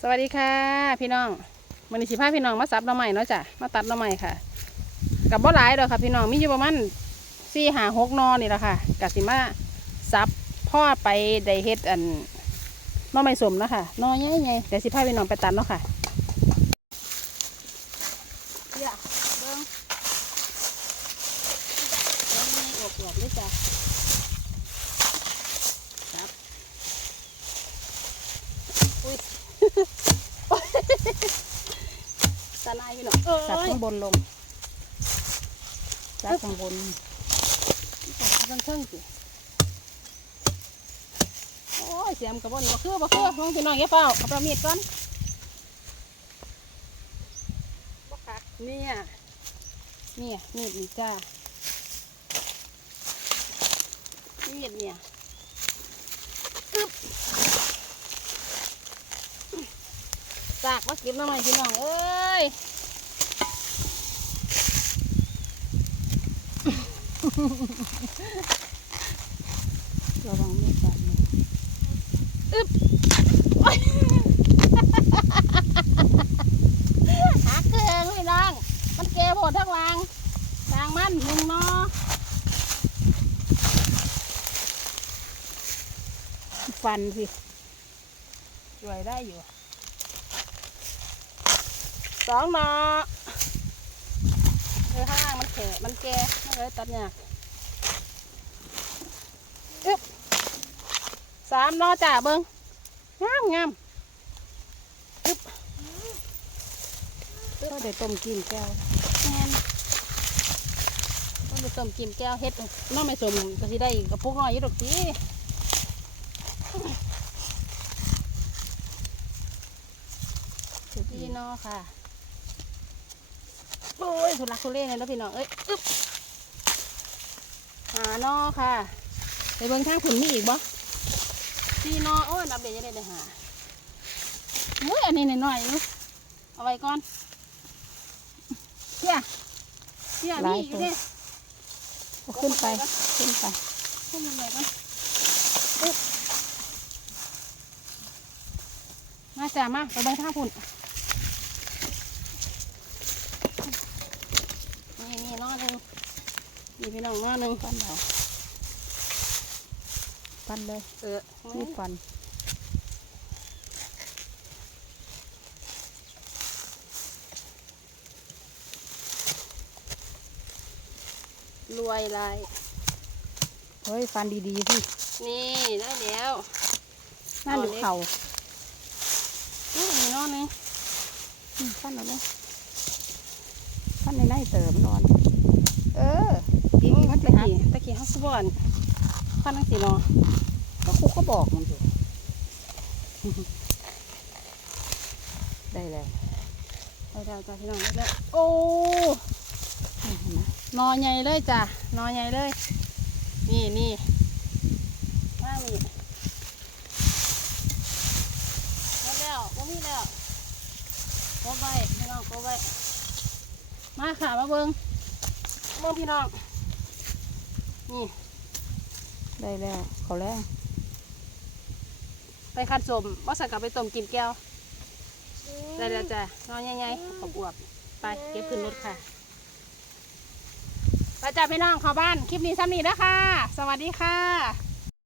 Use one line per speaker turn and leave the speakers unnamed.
สวัสดีค่ะ พี่น้องมันนี้สิพาพี่น้องมาซับหน่อใหม่เนาะจ้ะมาตัดหน่อใหม่ค่ะ กับบ่หลายดอกค่ะ พี่น้องมีอยู่ประมาณสี่หาหกหนอนี่แหละค่ะกสิมาซับพ่อไปได้เฮ็ดอันหน่อไม้สมแล้วค่ะหนอใหญ่ไงเดี๋ยวสิพาพี่น้องไปตัดเนาะค่ะเดี๋ยวเบิ่งเบิ่งนี่อวบๆเลยจ้ะครับ อุ้ย ตาลายพี่น้องเอ้
สับข้างบนลงสับข้างบน
จับทั้งเทิงสิโอ้ยเสียมกับบนี่บ่คือบ่คือลองพี่น้องอย่าเฝ้าเอาประมีดก่อนบ่คักเนี่ยเนี่ยมีดนี่จ้ามีดเนี่ยอึ๊บสากมาก็บมาใหม่พี่น้องเอ้ย
ระวังไม่บาดมือ
หาเกลือพี่น้องมันเกลือโผดทั้งวางทางมันหนึ่งเนาะ
ฟันสิ
ช่วยได้อยู่สองเนาะเออข้างล่าง มันแข็มันแก่ไม่เลยตัดยากอึ๊บสามเนาะจ้าเบิ้งงามงาม
ก็ได้ต้มกินแก้ว
แม่นต้องไปต้มกิมแก้วเฮ็ดน้องไม่สมก็สิได้กระปุกน้อยอยู่ดอกจีพี่น้องค่ะ โอ้ยทุลักทุเลเลยนะพี่น้อง เอ้ยอึ๊บหานอค่ะไปเบิ่งทางผุนมีอีกบ่พี่นอโอ้ยนับเดี๋ยวจะได้ได้หาเฮ้ยอันนี้หน่อยๆอยู่เอาไว้ก่อนเฮียเฮียมีอีกอยู่เนี่ย
ก็ขึ้นไป ขึ้นไป
ขึ้นยังไงก่อนอึ๊บมาจ้ามาไปเบิ่งทางผุนนี่ นี่นอหนึ่งนี่พี่น้องนอหนึ่ง
ฟันเราฟันเลย
เออ
นี่ฟัน
รวยลาย
เฮ้ยฟันดีๆพี่
นี่ได้แล้ว
นั่นอยู่เข่า
นี่มีนอนนึง
อืมฟันเอาเลยฟันในในเติมนอน เออกินมันไป
ตะ
หา
กี้ตะกี้เขาสบอนฟันตั้งสีนอ
ก็คุกก็บอกมันอยู่ได้แล้ว
ได้แล้วจ้ะพี่น้องได้แล้วโอ้
เห็นไหม
นอใหญ่เลยจ้ะนอใหญ่เลย นี่นี่ว่ามีหมดแล้วบ่มีแล้วโกไว้พี่น้องโกไว้มาค่ะมาเบิ้งเบิ้งพี่น้อง นี่
ได้แล้วเขาแรง
ไปคัดสมว่าสักกลับไปต้มกินแก้ว ได้แล้วจ้ะนอนยังไงขอบอวบๆไปเก็บขึ้นรถค่ะไปจ้าพี่น้องเข้าบ้าน คลิปนี้ซ้ำนี้นะคะ สวัสดีค่ะ